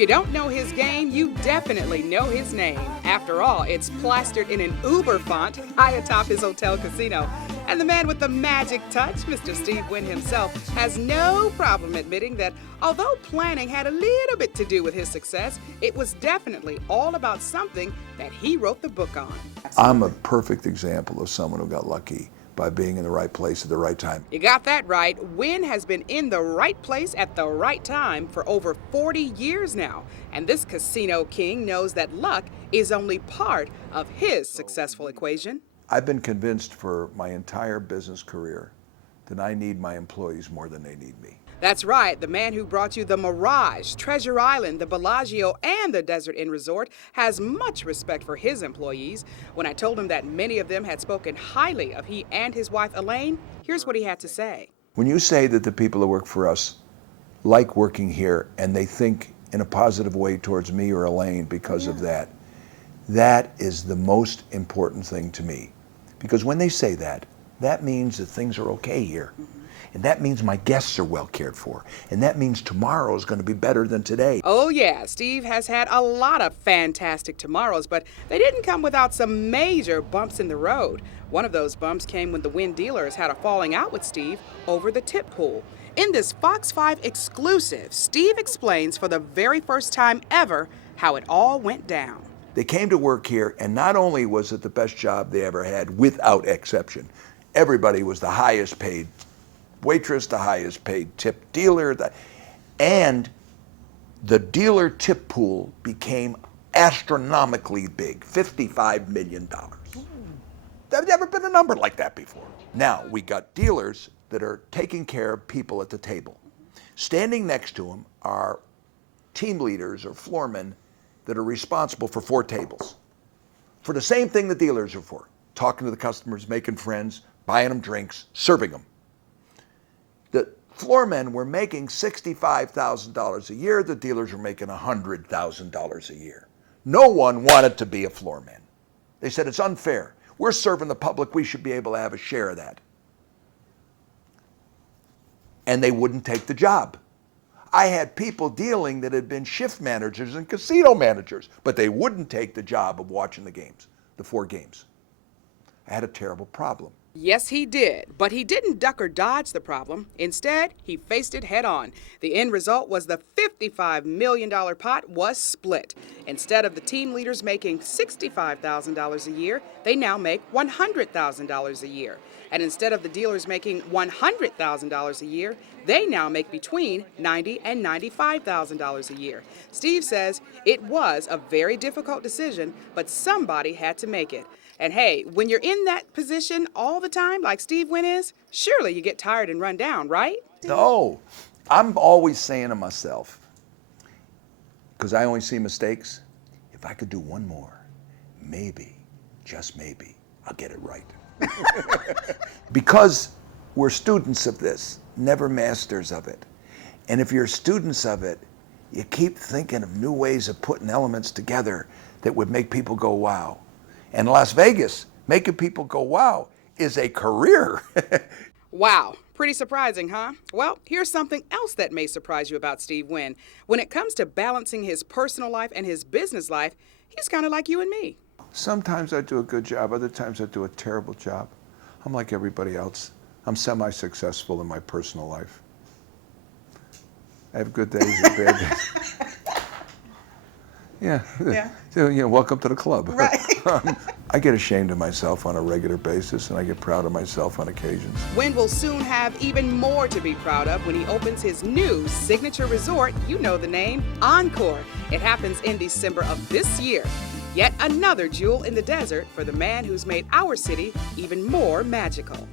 you don't know his game, you definitely know his name. After all, it's plastered in an uber font high atop his hotel casino. And the man with the magic touch, Mr. Steve Wynn himself, has no problem admitting that although planning had a little bit to do with his success, it was definitely all about something that he wrote the book on. I'm a perfect example of someone who got lucky by being in the right place at the right time. You got that right. Wynn has been in the right place at the right time for over 40 years now. And this casino king knows that luck is only part of his successful equation. I've been convinced for my entire business career that I need my employees more than they need me. That's right. The man who brought you the Mirage, Treasure Island, the Bellagio, and the Desert Inn Resort has much respect for his employees. When I told him that many of them had spoken highly of he and his wife, Elaine, here's what he had to say. When you say that the people who work for us like working here and they think in a positive way towards me or Elaine because of that, that is the most important thing to me. Because when they say that, that means that things are okay here. And that means my guests are well cared for. And that means tomorrow is going to be better than today. Oh yeah, Steve has had a lot of fantastic tomorrows, but they didn't come without some major bumps in the road. One of those bumps came when the Wynn dealers had a falling out with Steve over the tip pool. In this Fox 5 exclusive, Steve explains for the very first time ever how it all went down. They came to work here, and not only was it the best job they ever had, without exception, everybody was the highest paid waitress, the highest paid tip dealer, and the dealer tip pool became astronomically big, $55 million. There's never been a number like that before. Now, we got dealers that are taking care of people at the table. Standing next to them are team leaders or floormen that are responsible for 4 tables. For the same thing the dealers are for, talking to the customers, making friends, buying them drinks, serving them. The floormen were making $65,000 a year. The dealers were making $100,000 a year. No one wanted to be a floorman. They said, it's unfair. We're serving the public. We should be able to have a share of that. And they wouldn't take the job. I had people dealing that had been shift managers and casino managers, but they wouldn't take the job of watching the games, the 4 games. I had a terrible problem. Yes, he did, but he didn't duck or dodge the problem. Instead, he faced it head on. The end result was the $55 million pot was split. Instead of the team leaders making $65,000 a year, they now make $100,000 a year. And instead of the dealers making $100,000 a year, they now make between $90,000 and $95,000 a year. Steve says it was a very difficult decision, but somebody had to make it. And hey, when you're in that position all the time, like Steve Wynn is, surely you get tired and run down, right? No, I'm always saying to myself, because I only see mistakes, if I could do one more, maybe, just maybe, I'll get it right. Because we're students of this, never masters of it. And if you're students of it, you keep thinking of new ways of putting elements together that would make people go, wow. And Las Vegas, making people go, wow, is a career. Wow, pretty surprising, huh? Well, here's something else that may surprise you about Steve Wynn. When it comes to balancing his personal life and his business life, he's kind of like you and me. Sometimes I do a good job, other times I do a terrible job. I'm like everybody else. I'm semi-successful in my personal life. I have good days and bad days. Yeah. So, welcome to the club. Right. I get ashamed of myself on a regular basis, and I get proud of myself on occasions. Wynn will soon have even more to be proud of when he opens his new signature resort. You know the name, Encore. It happens in December of this year. Yet another jewel in the desert for the man who's made our city even more magical.